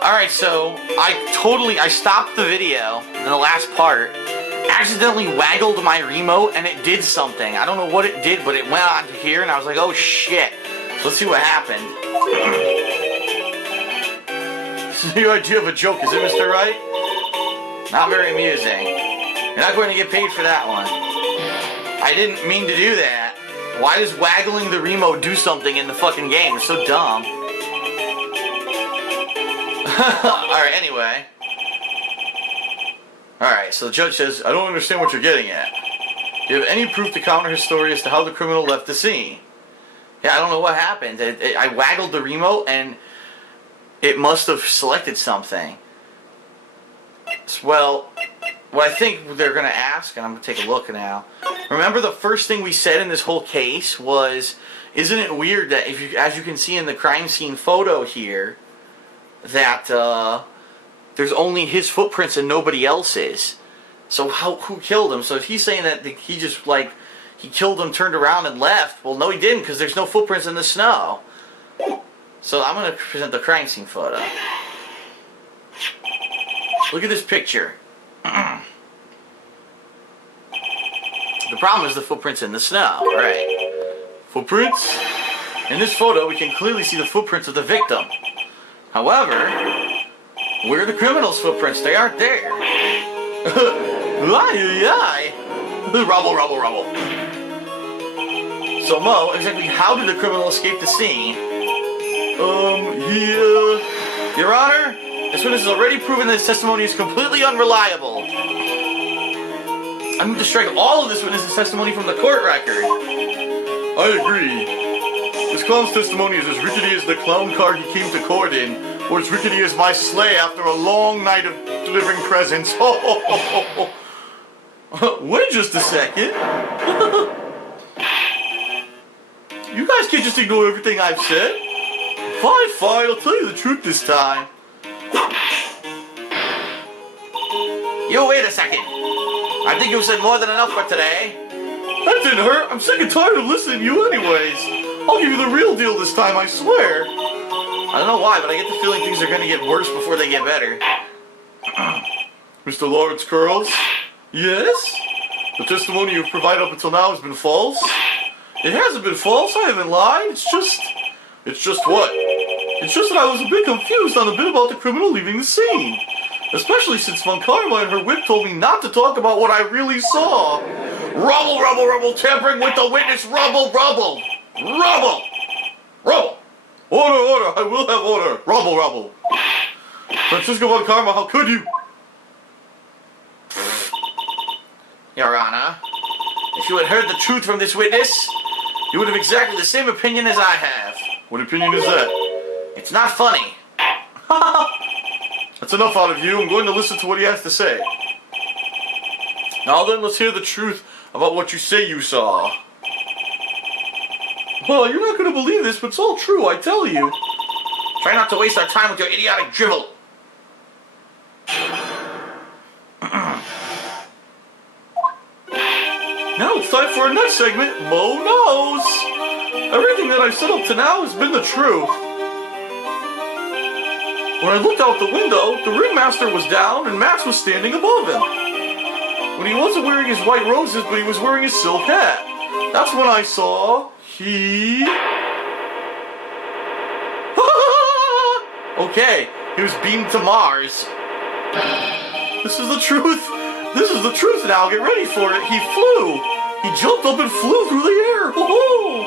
Alright, so I stopped the video in the last part, accidentally waggled my remote, and it did something. I don't know what it did, but it went on to here, and I was like, oh shit. So let's see what happened. This is your idea of a joke, is it, Mr. Wright? Not very amusing. You're not going to get paid for that one. I didn't mean to do that. Why does waggling the remote do something in the fucking game? It's so dumb. Alright, anyway. Alright, so the judge says, I don't understand what you're getting at. Do you have any proof to counter his story as to how the criminal left the scene? Yeah, I don't know what happened. I waggled the remote and it must have selected something. Well, what I think they're going to ask, and I'm going to take a look now. Remember the first thing we said in this whole case was, isn't it weird that, if you, as you can see in the crime scene photo here, that there's only his footprints and nobody else's. So who killed him? So if he's saying that he just, like, he killed him, turned around and left, well, no he didn't, because there's no footprints in the snow. So I'm going to present the crime scene photo. Look at this picture. The problem is the footprints in the snow, right? Footprints? In this photo, we can clearly see the footprints of the victim. However, where are the criminal's footprints? They aren't there. Rubble, rubble, rubble. So, Mo, exactly how did the criminal escape the scene? Your Honor, this witness has already proven that his testimony is completely unreliable. I'm going to strike all of this witness's testimony from the court record. I agree. This clown's testimony is as rickety as the clown car he came to court in, or as rickety as my sleigh after a long night of delivering presents. Wait just a second. You guys can't just ignore everything I've said. Fine, fine, I'll tell you the truth this time. You wait a second. I think you've said more than enough for today. That didn't hurt. I'm sick and tired of listening to you anyways. I'll give you the real deal this time, I swear. I don't know why, but I get the feeling things are going to get worse before they get better. Mr. Lawrence Curls? Yes? The testimony you've provided up until now has been false? It hasn't been false, I haven't lied. It's just what? It's just that I was a bit confused on the bit about the criminal leaving the scene. Especially since Von Karma and her whip told me not to talk about what I really saw. Rubble, rubble, rubble, tampering with the witness, rubble, rubble. Rubble! Rubble! Order, order, I will have order. Rubble, rubble. Francisco Von Karma, how could you? Your Honor, if you had heard the truth from this witness, you would have exactly the same opinion as I have. What opinion is that? It's not funny. That's enough out of you. I'm going to listen to what he has to say. Now then, let's hear the truth about what you say you saw. Well, you're not going to believe this, but it's all true, I tell you. Try not to waste our time with your idiotic drivel. Now it's time for our next segment, Mo Knows. Everything that I've said up to now has been the truth. When I looked out the window, the ringmaster was down and Max was standing above him. When he wasn't wearing his white roses, but he was wearing his silk hat. That's when I saw he... Okay, he was beamed to Mars. This is the truth. This is the truth now. Get ready for it. He flew. He jumped up and flew through the air. Whoa!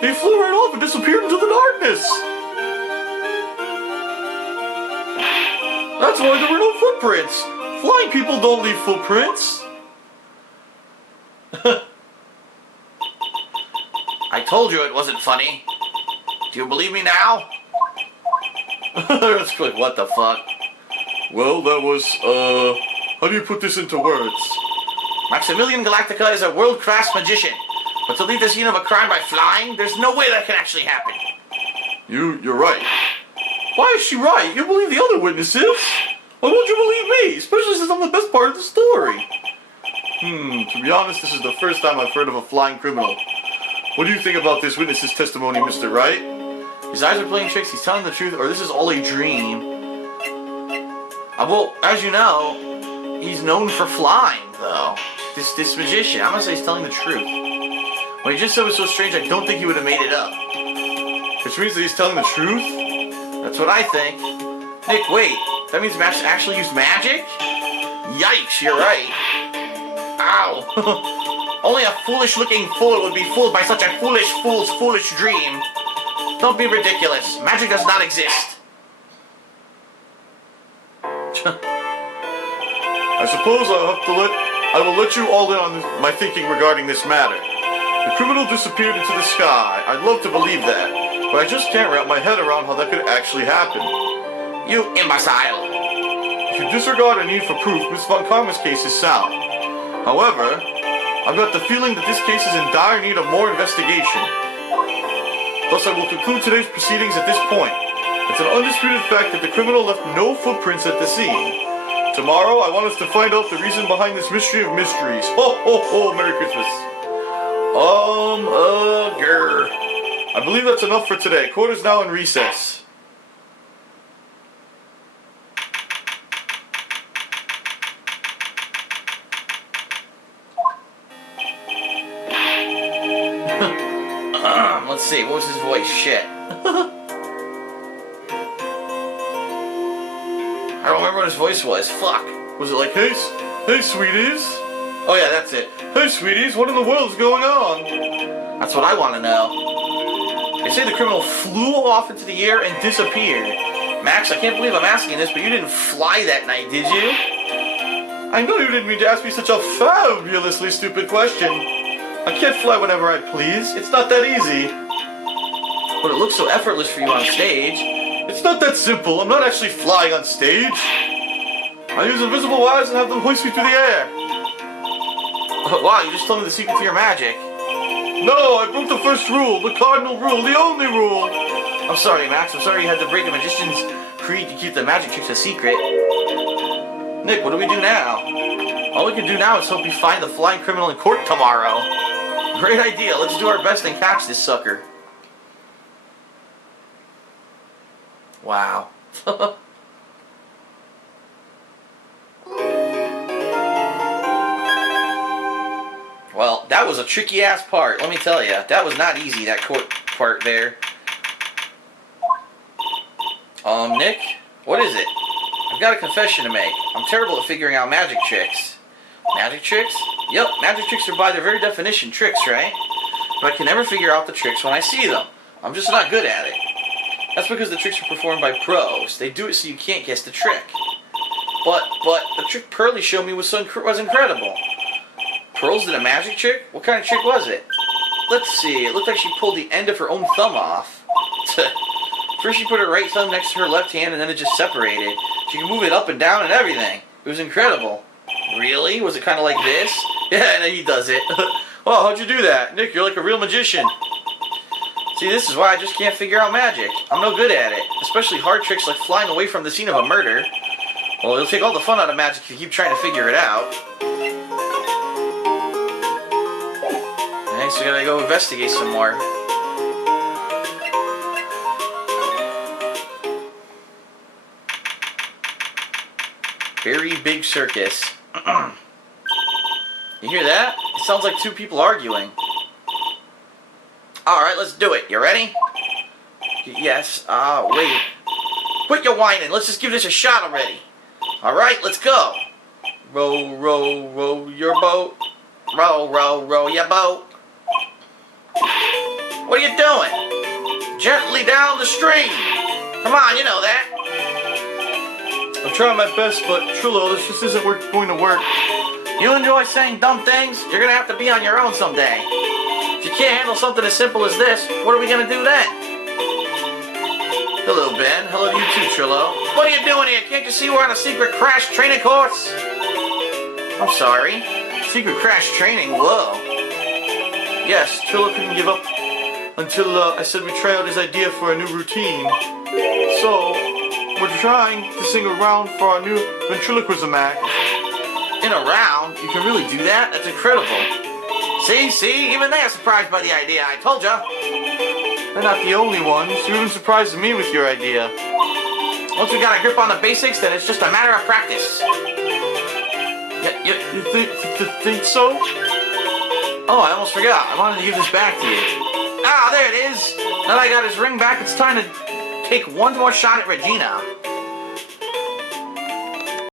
He flew right off and disappeared into the darkness. That's why there were no footprints. Flying people don't leave footprints. I told you it wasn't funny. Do you believe me now? That's quick. What the fuck? Well, that was, how do you put this into words? Maximilian Galactica is a world-class magician. But to leave the scene of a crime by flying, there's no way that can actually happen. You're right. Why is she right? You believe the other witnesses? Why won't you believe me? Especially since I'm the best part of the story. To be honest, this is the first time I've heard of a flying criminal. What do you think about this witness's testimony, Mr. Wright? His eyes are playing tricks, he's telling the truth, or this is all a dream. Well, as you know, he's known for flying, though. This magician. I'm gonna say he's telling the truth. When he just said it was so strange, I don't think he would have made it up. Which means that he's telling the truth? That's what I think. Nick, wait. That means Max actually used magic? Yikes, you're right. Ow. Only a foolish-looking fool would be fooled by such a foolish fool's foolish dream. Don't be ridiculous. Magic does not exist. I suppose I will let you all in on my thinking regarding this matter. The criminal disappeared into the sky. I'd love to believe that, but I just can't wrap my head around how that could actually happen. You imbecile! If you disregard a need for proof, Miss Von Karma's case is sound. However, I've got the feeling that this case is in dire need of more investigation. Thus, I will conclude today's proceedings at this point. It's an undisputed fact that the criminal left no footprints at the scene. Tomorrow, I want us to find out the reason behind this mystery of mysteries. Ho, ho, ho, Merry Christmas. Grr. I believe that's enough for today. Court is now in recess. Let's see, what was his voice? Shit. I don't remember what his voice was. Fuck. Was it like, hey sweeties? Oh yeah, that's it. Hey sweeties, what in the world is going on? That's what I want to know. They say the criminal flew off into the air and disappeared. Max, I can't believe I'm asking this, but you didn't fly that night, did you? I know you didn't mean to ask me such a fabulously stupid question. I can't fly whenever I please. It's not that easy. But it looks so effortless for you on stage. It's not that simple. I'm not actually flying on stage. I use invisible wires and have them hoist me through the air. Wow, you just told me the secret to your magic. No, I broke the first rule, the cardinal rule, the only rule. I'm sorry, Max. I'm sorry you had to break a magician's creed to keep the magic tricks a secret. Nick, what do we do now? All we can do now is hope we find the flying criminal in court tomorrow. Great idea. Let's do our best and catch this sucker. Wow. Well, that was a tricky ass part, let me tell you. That was not easy, that court part there. Nick? What is it? I've got a confession to make. I'm terrible at figuring out magic tricks. Magic tricks? Yep, magic tricks are by their very definition tricks, right? But I can never figure out the tricks when I see them. I'm just not good at it. That's because the tricks are performed by pros. They do it so you can't guess the trick. But the trick Pearly showed me was incredible. Pearls did a magic trick? What kind of trick was it? Let's see. It looked like she pulled the end of her own thumb off. First she put her right thumb next to her left hand and then it just separated. She could move it up and down and everything. It was incredible. Really? Was it kind of like this? Yeah, and he does it. Well, how'd you do that? Nick, you're like a real magician. See, this is why I just can't figure out magic. I'm no good at it. Especially hard tricks like flying away from the scene of a murder. Well, it'll take all the fun out of magic if you keep trying to figure it out. Okay, so we gotta go investigate some more. Very big circus. You hear that? It sounds like two people arguing. Alright, let's do it. You ready? Yes. Wait. Quit your whining. Let's just give this a shot already. Alright, let's go. Row, row, row your boat. Row, row, row your boat. What are you doing? Gently down the stream. Come on, you know that. I'm trying my best, but Trillo, this just isn't going to work. You enjoy saying dumb things? You're going to have to be on your own someday. If you can't handle something as simple as this, what are we going to do then? Hello, Ben. Hello to you too, Trillo. What are you doing here? Can't you see we're on a secret crash training course? I'm sorry. Secret crash training? Whoa. Yes, Trillo couldn't give up until I said we try out his idea for a new routine. So, we're trying to sing a round for our new ventriloquism act. In a round? You can really do that? That's incredible. See? Even they are surprised by the idea. I told ya. They're not the only ones. You even surprised me with your idea. Once we got a grip on the basics, then it's just a matter of practice. You think so? Oh, I almost forgot. I wanted to give this back to you. Ah, there it is. Now that I got his ring back, it's time to take one more shot at Regina.